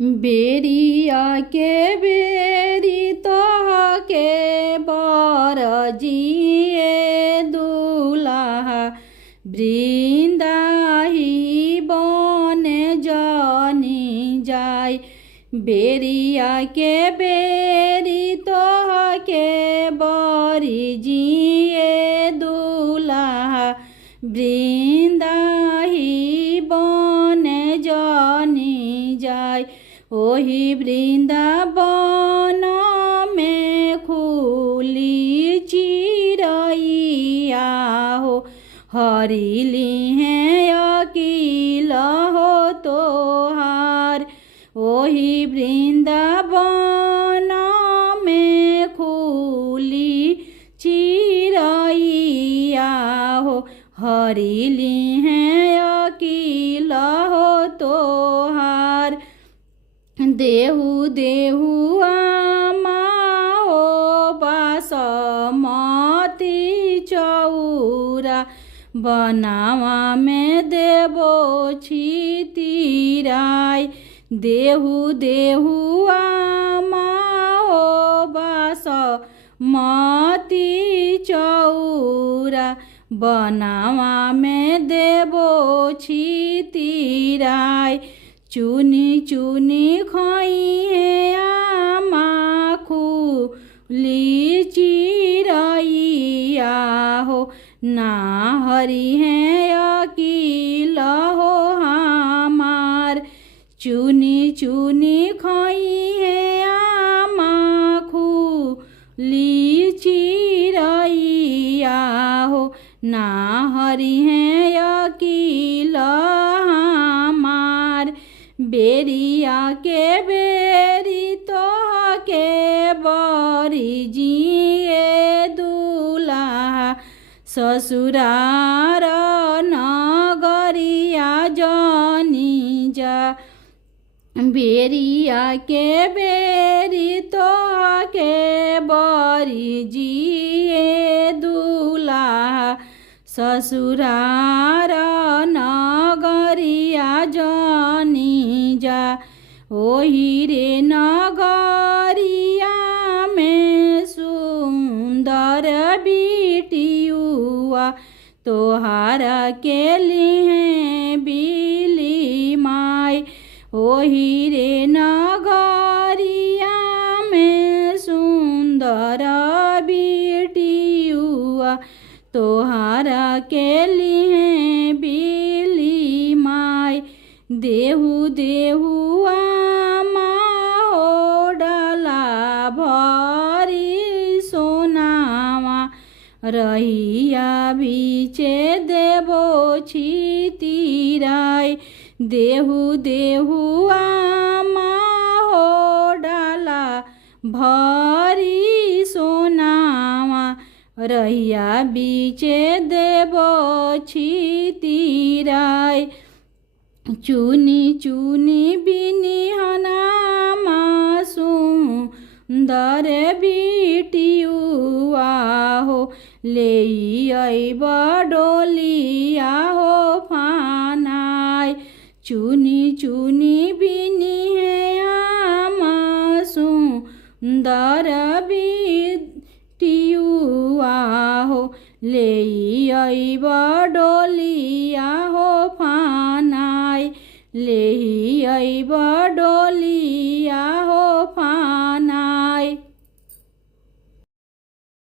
बेरिया के बेरी तोह के बर जिए दुलाहा बृंदाही बन जानी जाय। बेरिया के बेरी तोह के बरी जिए दुलाहा बृंदाही बन जानी जाय। ओही वृंदावन में खुली चिरैया हो हरिली हैं अकील हो तोहार। ओही वृंदावन में खुली चिरैया हो हरिली हैं अकील हो तोहार। देहु देहु आमा हो बासमती चौरा बनावा में देबो छितिराय। देहु देहु आमा हो बासमती चौरा बनावा में देबो छितिराय। चुनी चुनी खोई है आमा खुली चिरैया हो ना हरि है अकील हो हमार। चुनी चुनी खोई है आमा खुली चिरैया हो ना हरि है अकील हमार। बेरिया के बेरी तोह के बरी जिए दुलाहा ससुरार नगरिया जानी जा। बेरिया के बेरी तोह के बरी जिए दुलाहा ससुरार नगरिया जानी जा। ओही रे नगरिया में सुंदर बिटियुआ तोहारा के लिए बिली माय। ओही रे नगरिया में सुंदर बिटियुआ तोहारा के लिए बिली माय। देहु देहु आमा हो डाला भरी सोनावा रहिया बीचे देबो छितिराय। देहु देहु आमा हो डाला भरी सोनावा रहिया बीचे देबो छितिराय। चुनी चुनी बिनिहनामा सुंदर बिटियुआ हो लेई अइब डोलिया हो फानाय। चुनी चुनी बिनिहनामा सुंदर बिटियुआ हो लेई अइब डोलिया हो फानाय। लेई अइब डोलिया